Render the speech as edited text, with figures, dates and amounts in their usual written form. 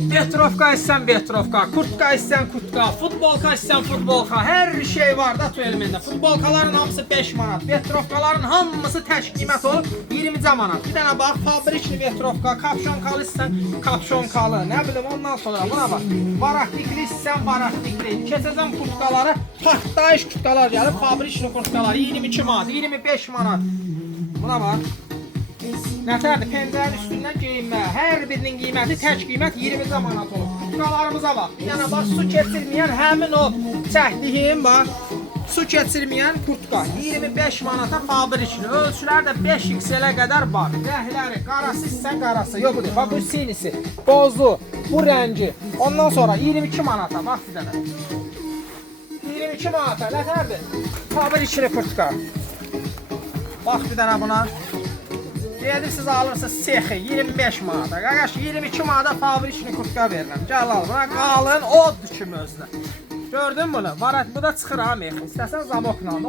Vetrovka istsən vetrovka, kurtka istsən kurtka, futbolka istsən futbolka, hər şey var da Tüelmində. Futbolkaların hamısı 5 manat, vetrovkaların hamısı tək qiymət olub 20 manat. Bir dənə bax, fabrikli vetrovka, kapşonkalı istsən kapşonkalı, nə bilim ondan sonra buna bax. Baraklikli istsən baraklikli. Keçəcəm kurtkaları, partlayış kurtkalar gəlib, fabrikli kurtkalar 22 manat, 25 manat. Buna bax. Nətərdir? Pəncərin üstündən geyinmə. Hər birinin qiyməti tək qiymət 20 manat olur. Kurtkalarımıza bax. Bir dənə bax, su keçirməyən həmin o çəkdiyim bax. Su keçirməyən kurtka 25 manata fabrikli. Ölçülər də 5XL-ə qədər var. Rəhləri, qarası istən qarası. Yox, budur. Bax, bu sinisi, bozu, bu rəngi. Ondan sonra 22 manata. Bax, bir dənə. 22 manata. Nətərdir? Fabrikli kurtka. Bax, bir dənə buna. Siz alırsınız sexi 25 manata. Qardaş 22 manata fabrikli kurtka verirəm. Gəl al. Buna qalın oddur kimi özdə. Gördün bunu? Bu da çıxır ha mexi. İstəsən zamokla.